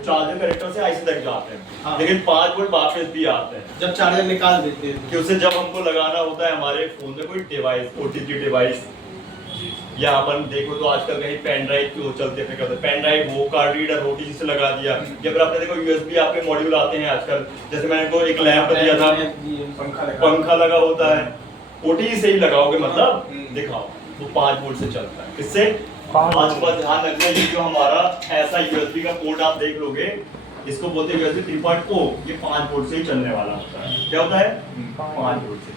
Charger connector से IC तक जाते हैं, हाँ। लेकिन 5 वोल्ट वापस भी आते हैं जब चार्जर निकाल देते हैं कि उसे जब हमको लगाना होता है हमारे फोन में कोई डिवाइस, ओटीजी डिवाइस, या अपन देखो तो आजकल कहीं पेन ड्राइव क्यों चलते हैं, कहते हैं पेन ड्राइव वो कार्ड रीडर ओटीजी से लगा दिया, या फिर आपने देखो यूएसबी आपके मॉड्यूल आते हैं आजकल, जैसे मैंने को एक लैंप दिया था, पंखा लगा होता है, ओटीजी से ही लगाओगे मतलब दिखाओ वो 5 वोल्ट से चलता है। किससे? आज बात ध्यान रखना, ये जो हमारा ऐसा यूएसबी का पोर्ट आप देख लोगे, इसको बोलते हैं यूएसबी 3.0, ये 5 वोल्ट से ही चलने वाला होता है। क्या होता है? 5 वोल्ट से।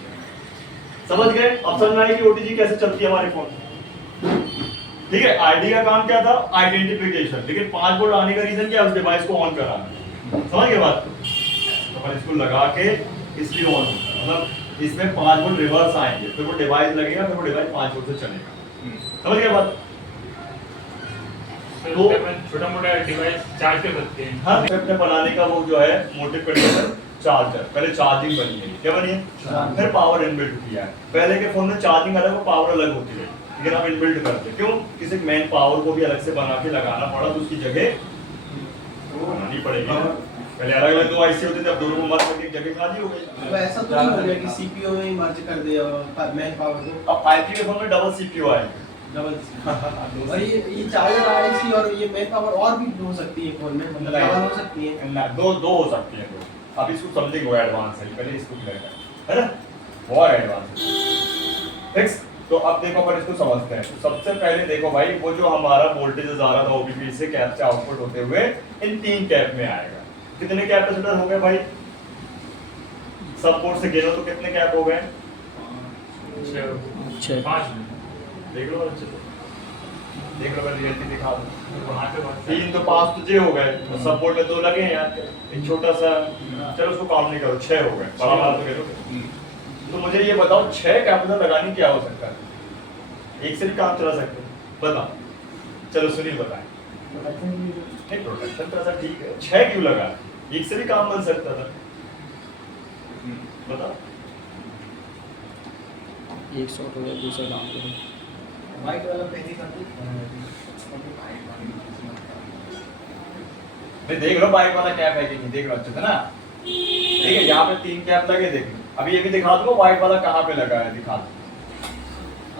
समझ गए? अब समझ में आया कि ओटीजी कैसे चलती है हमारे फोन। ठीक है, आईडी का काम क्या था? आइडेंटिफिकेशन, लेकिन 5 वोल्ट आने का रीजन क्या है? उस डिवाइस को ऑन कराना। समझ गए बात? तो अपन इसको लगा के इसलिए ऑन होता है, मतलब इसमें 5 वोल्ट रिवर्स आएंगे, फिर वो डिवाइस लगेगा, फिर वो डिवाइस 5 वोल्ट से चलेगा। समझ गए बात? तो छोटा मोटा डिवाइस चार्ज कर सकते हैं। हाँ, अपने बनाने का वो जो है मोटिव कंडीशन चार्जर, पहले चार्जिंग बनी है, क्या बनी है? फिर पावर इनबिल्ट किया है। पहले के फोन में चार्जिंग अलग और पावर अलग होती है, लेकिन हम इनबिल्ट करते हैं। क्यों? किसी मेन पावर को भी अलग से बना के लगाना पड़ा, तो उसकी जगह बनानी पड़ेगी ना। पहले अलग अलग 2 आईसी होते थे, अब दोनों को मर्ज करके जगह खाली हो गई। तो ऐसा तो नहीं हो गया कि सीपीयू में ही मर्ज कर दिया मेन पावर को? अब 5G के फोन में डबल सीपीयू आएंगे। डबल और ये चार्जर आईसी और ये मेन पावर और भी हो सकती है फोन में, मतलब डबल हो सकती है ना, दो हो सकती है। तो अब इसको समझेंगे, वो एडवांस है, पहले इसको क्लियर कर, है ना? बहुत एडवांस है। फिक्स। तो अब देखो अपन इसको समझते हैं। तो सबसे पहले देखो भाई, वो जो हमारा वोल्टेज आ रहा था ओबीपी से कैप से आउटपुट होते हुए इन 3 कैप में आएगा। कितने कैपेसिटर हो गए भाई? सब पोर्ट से गिनो तो कितने कैप हो गए? 5 देख लो अच्छे से, देख लो, मैं रियलिटी दिखा दूं। वहाँ पे 3 तो 5 तो जे हो गए, तो सब पोर्ट में 2 लगे हैं यार, एक छोटा सा, चलो उसको काउंट नहीं करो, 6 हो गए, बड़ा वाला तो कह। तो मुझे ये बताओ 6 कैपेसिटर लगाने की क्या हो सकता है? एक से भी काम चला सकते हैं? बताओ, चलो सुनील बताएं। नहीं, प्रोटेक्शन तो ऐसा ठीक है, 6 क्यों लगा? एक से भी काम बन सकता था, बताओ। एक शॉट हो गया, दूसरा काम करो। वाइट वाला पहले का देख लो बाइक वाला कैप है कि नहीं, देख लो अच्छे से ना। ठीक है, यहाँ पे 3 कैप लगे, देख लो। अभी ये भी दिखा दो व्हाइट वाला कहाँ पे लगा है, दिखा दो।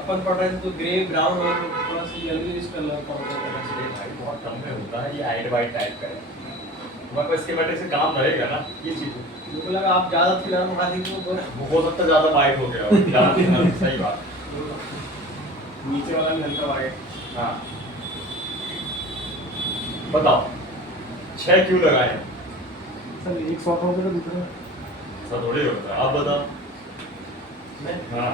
अपन प्रोडक्ट तो ग्रे ब्राउन और थोड़ा सा येलोइश कलर का होता है। ये भाई बहुत कम में होता है, ये आइड वाइट टाइप का है। तुम्हारे पास इसके बैटरी से काम रहेगा ना, ये चीज है। मुझे लगा आप ज्यादा फिल्म उठा दी तो वो हो सकता है ज्यादा वाइट हो गया हो, ज्यादा सही बात। नीचे वाला भी हल्का वाइट। हाँ, बताओ 6 क्यों लगाए? सर एक शॉट हो गया, दूसरा ऐसा थोड़ी होता है, आप बताओ। मैं हाँ,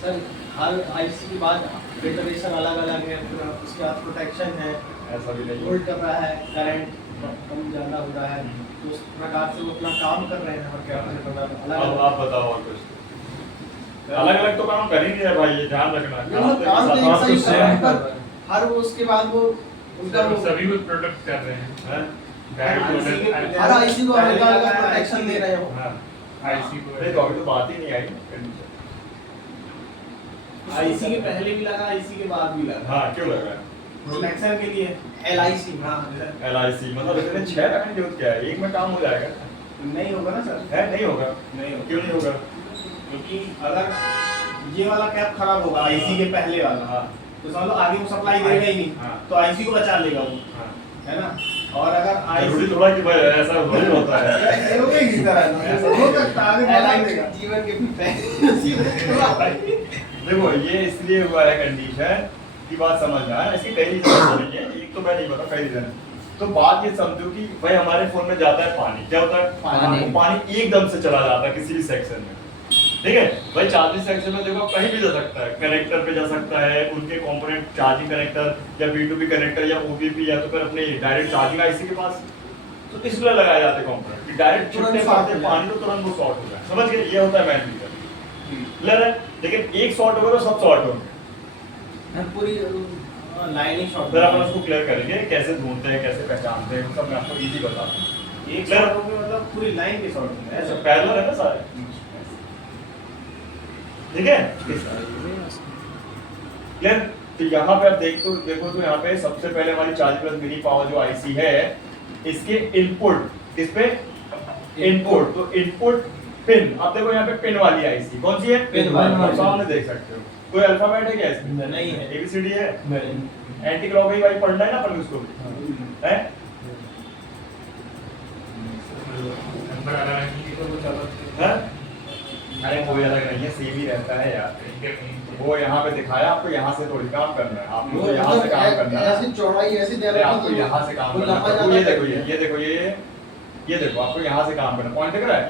सर हर आईसी के बाद फिल्टरेशन अलग अलग है, फिर उसके बाद प्रोटेक्शन है, ऐसा भी नहीं है। वोल्ट कर रहा है, करंट कम ज़्यादा हो रहा है, तो उस प्रकार से वो अपना काम कर रहे हैं। और क्या अलग अब आप बताओ और कुछ। अलग अलग तो काम कर ही नहीं है भाई, ये ध्यान रखना। काम तो एक सही कर रहा है, पर हर वो उसके बाद वो उनका वो सभी वो प्रोडक्ट कर रहे हैं। हर आईसी को अलग अलग प्रोटेक्शन दे रहे हो। आईसी को नहीं, तो अभी तो बात ही नहीं आई। आईसी के पहले भी लगा, आईसी के बाद भी लगा। हाँ, क्यों लग रहा है? प्रोटेक्शन के लिए एलआईसी। हाँ LIC मतलब इसमें 6 रखने की जरूरत क्या है? एक में काम हो जाएगा। नहीं होगा ना सर? है नहीं होगा? नहीं होगा। क्यों नहीं होगा? क्योंकि अगर ये वाला कैप खराब होगा आईसी के पहले वाला, हाँ, तो समझ लो आगे वो सप्लाई देगा ही नहीं, हाँ। तो आईसी को बचा लेगा वो, हाँ। है ना? और अगर जरूरी आईसी थोड़ा कि भाई ऐसा थोड़ी होता है। हो सकता है बचा लेगा। जीवन के देखो ये इसलिए हुआ है कंडीशन की बात समझना है, इसकी कई रीजन नहीं है, एक तो मैं नहीं बता, कई रीजन। तो बात ये समझो कि भाई हमारे फोन में जाता है पानी, क्या होता है? पानी। पानी एकदम से चला जाता है किसी भी सेक्शन में, ठीक है भाई? चार्जिंग सेक्शन में देखो कहीं भी जा सकता है, कनेक्टर पे जा सकता है, उनके कंपोनेंट चार्जिंग कनेक्टर या B2B कनेक्टर या OBP, या तो फिर अपने डायरेक्ट चार्जिंग आईसी के पास, तो इसलिए लगाए जाते हैं कंपोनेंट कि डायरेक्ट छुट्टे मारते पानी तो तुरंत वो शॉर्ट हो जाए। समझ गए? ये होता है मेन रीजन, क्लियर है? लेकिन एक शॉर्ट होगा तो सब शॉर्ट होंगे। पूरी लाइनिंग शॉट फिर अपन उसको क्लियर करेंगे, कैसे ढूंढते हैं, कैसे पहचानते हैं, सब मैं आपको इजी बताता हूँ। एक शॉट हो गया मतलब पूरी लाइन के शॉट होंगे ऐसा ऐसा। पैरेलल है ना सारे, ठीक है? क्लियर? तो यहाँ पे आप देखो तो यहाँ पे सबसे पहले हमारी चार्ज प्लस मिनी पावर जो आईसी है, इसके इनपुट, इस पे इनपुट, तो इनपुट पिन, अब देखो यहाँ पे पिन वाली आईसी कौन सी है? पिन वाली। आप सामने देख सकते हो। कोई अल्फाबेट है क्या इसमें? नहीं है। एबीसीडी है? नहीं। एंटी क्लॉक ही भाई पढ़ना है ना अपन उसको, है? नंबर अलग है तो कुछ अलग हैं? अरे कोई अलग नहीं है, सेम ही रहता है यार। वो यहाँ पे दिखाया, आपको यहाँ से थोड़ी काम करना है, आपको तो यहाँ से काम करना है। ऐसी चौड़ाई ऐसी दे अरे रखी आपको है। यहाँ से काम वो करना लंबा है। ज्यादा ये देखो, है। ये देखो, ये देखो, आपको यहाँ से काम करना, पॉइंट दिख रहा है?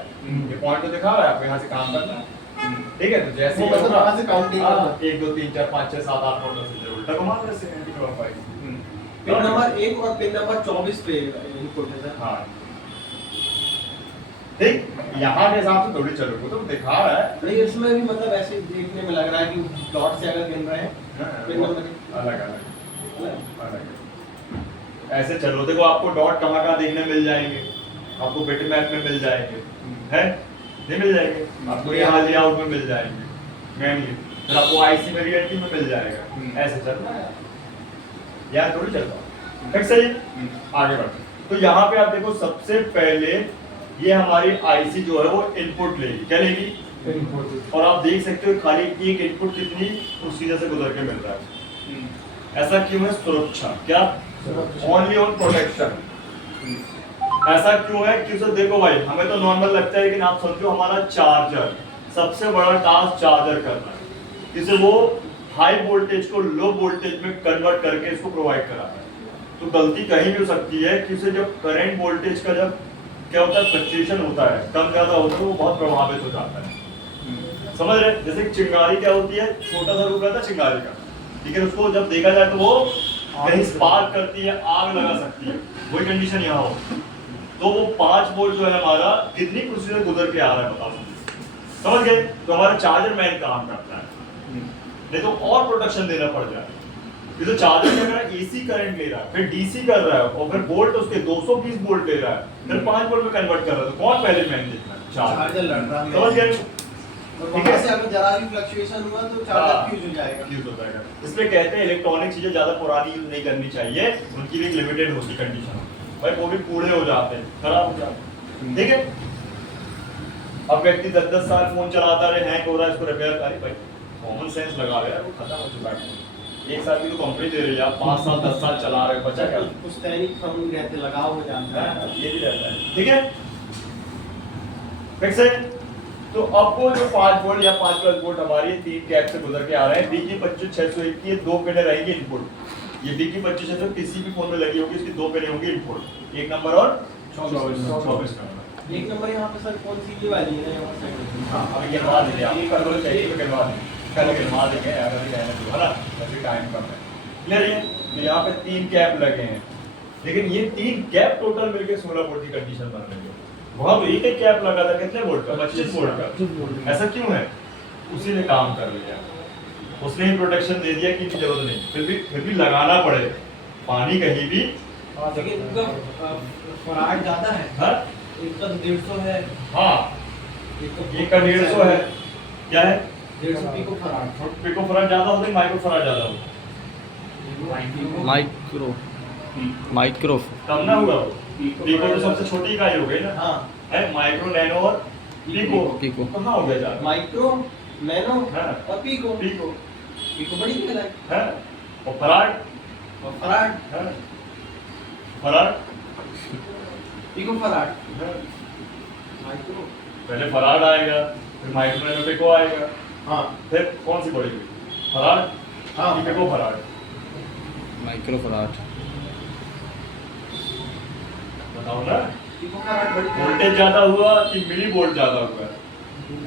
ये पॉइंट तो दिखा रहा है, आपको यहाँ से काम करना है। ठीक है, तो जैसे वो ही मतलब होगा, यहाँ से काउंटिंग हाँ, करना। 1 2 3 4 5 6 7 8 9 10 उल्टा घुमा दो ऐसे एंटी क्लॉकवाइज। पिन नंबर 1 और पिन नंबर 24 पे इनपुट है सर। हाँ, ठीक, यहाँ के हिसाब से थोड़ी चलो, वो तो दिखा रहा है। नहीं, इसमें भी मतलब ऐसे देखने में लग रहा है कि डॉट से अगर गिन रहे हैं पिन नंबर अलग अलग ऐसे चलो। देखो आपको डॉट कहाँ देखने मिल जाएंगे, आपको बिट मैप में मिल जाएंगे, है नहीं मिल जाएंगे, आपको यहाँ लेआउट में मिल जाएंगे मेनली, फिर आपको आईसी में रियलिटी में मिल जाएगा। ऐसे चलना है यार, थोड़ी चलता। फिर सही, आगे बढ़ते। तो यहाँ पे आप देखो, सबसे पहले ये हमारी आईसी जो है वो इनपुट लेगी, क्या लेगी? और आप देख सकते हो खाली एक इनपुट कितनी प्रोसीजर से गुजर के मिल रहा है। ऐसा क्यों है? सुरक्षा, क्या? Only on protection. ऐसा क्यों है? क्योंकि देखो भाई, हमें तो नॉर्मल लगता है, लेकिन आप समझो हमारा चार्जर, सबसे बड़ा टास्क चार्जर करना है, जिसे वो हाई वोल्टेज को लो वोल्टेज में कन्वर्ट करके इसको प्रोवाइड कराना है। तो गलती कहीं भी हो सकती है कि उसे जब करंट वोल्टेज का जब क्या होता है, फ्लक्चुएशन होता है, कम ज्यादा होता है, वो बहुत प्रभावित हो जाता है। समझ रहे? जैसे चिंगारी क्या होती है, छोटा सा रूप रहता है चिंगारी का, लेकिन उसको जब देखा जाए तो वो कहीं स्पार्क करती है, आग लगा सकती है। वही कंडीशन यहाँ हो, तो वो 5 वोल्ट जो है हमारा कितनी प्रोसीजर गुजर के आ रहा है बताओ, समझ गए? तो हमारा चार्जर मैन काम करता है, नहीं तो और प्रोटेक्शन देना पड़ जाए। ये तो चार्जर में अगर एसी करंट ले रहा है, फिर डीसी कर रहा है, और फिर वोल्ट उसके 220 वोल्ट ले रहा है, फिर 5 वोल्ट में कन्वर्ट कर रहा है, तो कौन पहले मैन देखना है? चार्जर लड़ रहा है। समझ गए? और वहाँ से अगर जरा भी फ्लक्चुएशन हुआ तो चार्जर फ्यूज हो जाएगा। फ्यूज हो जाएगा। इसलिए कहते हैं इलेक्ट्रॉनिक चीजें ज्यादा पुरानी यूज नहीं करनी चाहिए, उनकी भी एक लिमिटेड होती कंडीशन, भाई वो भी कूड़े हो जाते हैं, खराब हो जाते हैं। ठीक है, अब व्यक्ति 10-10 साल फोन चलाता रहे, हैंग हो रहा है, इसको रिपेयर करें, भाई कॉमन सेंस लगा रहे हैं, वो खत्म हो चुका है। 1 साल की तो कंपनी दे रही है, आप 5 साल 10 साल चला रहे हो, बचा क्या? कुछ दैनिक हम रहते लगाव हो जाता है। ये भी रहता है। ठीक है, फिक्स है। तो अब वो जो 5 वोल्ट या 5+ वोल्ट हमारी 3 कैप से गुजर के आ रहे हैं, BG25601 की 2 पिनें रहेंगी इनपुट। ये BG25601 किसी भी फोन में लगी होगी, इसकी 2 पिनें होंगी इनपुट, 1 नंबर और 24 नंबर। 1 नंबर यहाँ पे सर कौन सी वाली है? यहाँ पे हाँ, अभी गिनवा देंगे, आप कर लो चाहिए तो गिनवा देंगे, कल गिनवा देंगे, अगर भी रहने दो, है ना, अभी टाइम कम है। क्लियर है? तो यहाँ पे 3 कैप लगे हैं, लेकिन ये 3 कैप टोटल मिलके 16 वोल्ट की कंडीशन बन रही है। वहाँ तो एक कैप लगा था, कितने वोल्ट का? 25 वोल्ट का। ऐसा क्यों है? उसी ने काम कर लिया, उसने ही प्रोटेक्शन दे दिया कि जरूरत नहीं, फिर भी लगाना पड़े, पानी कहीं भी। लेकिन इनका फराड ज्यादा है। हाँ, इनका 150 है। हाँ, एक का 150 है, क्या है? 150 पिको फराड। पिको फराड ज्यादा होता है, माइक्रो फराड ज्यादा होता है? माइक्रो कम ना हुआ वो, पिको तो सबसे छोटी इकाई हो गई ना, हाँ, है माइक्रो, नैनो और पिको। कहाँ हो गया ज्यादा? माइक्रो, नैनो हाँ। और पिको। पिको पिको बड़ी कहलाए। है, और फराड और फराड, है, फराड पिको फराड, है। माइक्रो। पहले फराड आएगा, फिर माइक्रो, नैनो, पिको आएगा, हाँ, फिर कौन सी पड़ेगी? फराड, हाँ, पिको फराड। Micro farad. बताओ ना, पिको फराड बड़ी वोल्टेज ज्यादा हुआ कि मिली वोल्ट ज्यादा हुआ?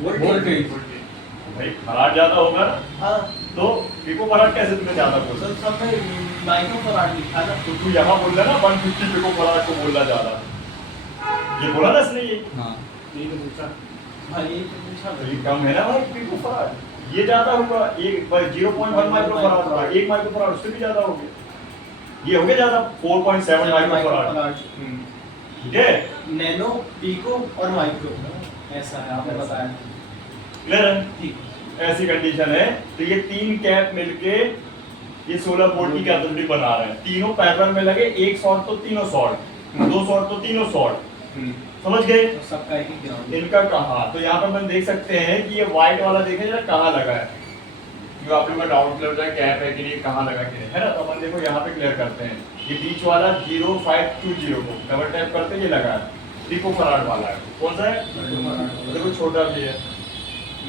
वोल्टेज। भाई फराड ज्यादा होगा ना, हाँ, तो पिको फराड कैसे तुम्हें ज्यादा बोल? सर सब में माइक्रो फराड लिखा ना। तो तू यहाँ बोल रहा ना 150 पिको फराड को बोलना ज्यादा, ये बोला ना इसने, ये हाँ, हाँ, ये तो पूछा तो ये कम है ना भाई पिको फराड, ये ज्यादा होगा, एक 0.1 माइक्रो फराड होगा, 1 माइक्रो फराड उससे भी ज्यादा हो गया, ये हो गया ज्यादा 4.7 माइक्रो फराड। ठीक है, नैनो, पिको और माइक्रो, ऐसा है आपने बताया। क्लियर है? ठीक। ऐसी कंडीशन है, तो ये 3 कैप मिलके ये 16 वोल्ट की कैपेसिटी बना रहे हैं, तीनों पैरेलल में लगे, एक शॉर्ट तो तीनों शॉर्ट, 2 शॉर्ट तो तीनों शॉर्ट, समझ गए। तो सबका एक ही ग्राउंड। इनका कहाँ, तो यहाँ पे अपन देख सकते हैं कि ये व्हाइट वाला देखें जरा कहाँ लगा है, जो आप लोगों का डाउट क्लियर हो जाए कैप है कि नहीं, कहाँ लगा कि नहीं, है ना। तो अपन देखो यहाँ पे क्लियर करते हैं, ये बीच वाला 0520 को डबल टैप करते हैं, ये लगा है, पिकोफराड वाला है, कौन सा है, तो देखो छोटा भी है,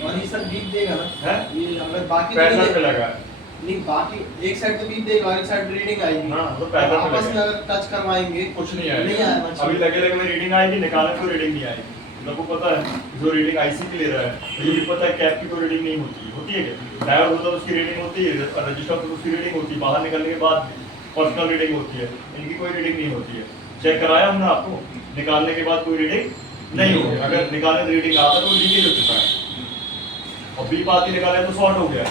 और ये सब बीप देगा ना, है ये अगर बाकी तो पैरेलल नहीं पे दे- लगा है। नहीं बाकी एक साइड तो बीप देगा और एक साइड रीडिंग आएगी। हाँ, तो पैरेलल पे आपस लगा में है। अगर टच करवाएंगे कुछ नहीं नहीं आएगा, आएगा अभी लगे लगे में रीडिंग आएगी, निकालने को रीडिंग नहीं आएगी। लोगों को पता है जो रीडिंग आईसी की ले रहा है, तो ये भी पता है कैप की तो रीडिंग नहीं होती है क्या, डायोड होता है तो उसकी रीडिंग होती है, रजिस्टर तो उसकी रीडिंग होती है, बाहर निकलने के बाद पर्सनल रीडिंग होती है, इनकी कोई रीडिंग नहीं होती है। चेक कराया हमने आपको, निकालने के बाद कोई रीडिंग नहीं होगी, अगर निकालने में रीडिंग आता है तो लीकेज हो चुका है, और बीप आती निकाले तो शॉर्ट हो गया है,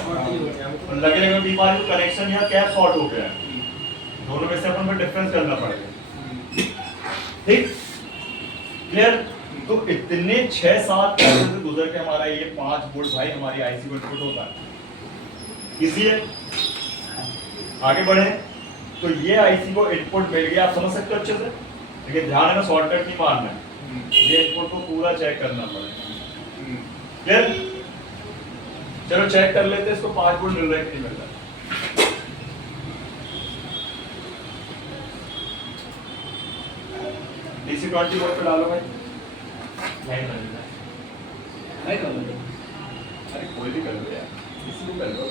और लगे लगे में बीप आ रही तो कनेक्शन या कैप शॉर्ट हो गया है, दोनों में से अपन को डिफरेंस करना पड़ेगा, ठीक, क्लियर। तो इतने 6-7 पैटर्न से गुजर के हमारा ये 5 वोल्ट भाई हमारी आईसी को इनपुट होता है, इजी है। आगे बढ़े, तो ये आईसी को इनपुट मिल गया, आप समझ सकते हो अच्छे से, लेकिन ध्यान है शॉर्टकट नहीं मारना है, ये इनपुट को पूरा चेक करना पड़ेगा, क्लियर। चलो चेक कर लेते हैं इसको 5 वोल्ट मिल रहा है कि नहीं मिल रहा है। DC 20 वोल्ट पे डालो भाई, नहीं मिल रहा है। राइट वाला। अरे कोई भी कर लो यार, किसी को कर लो।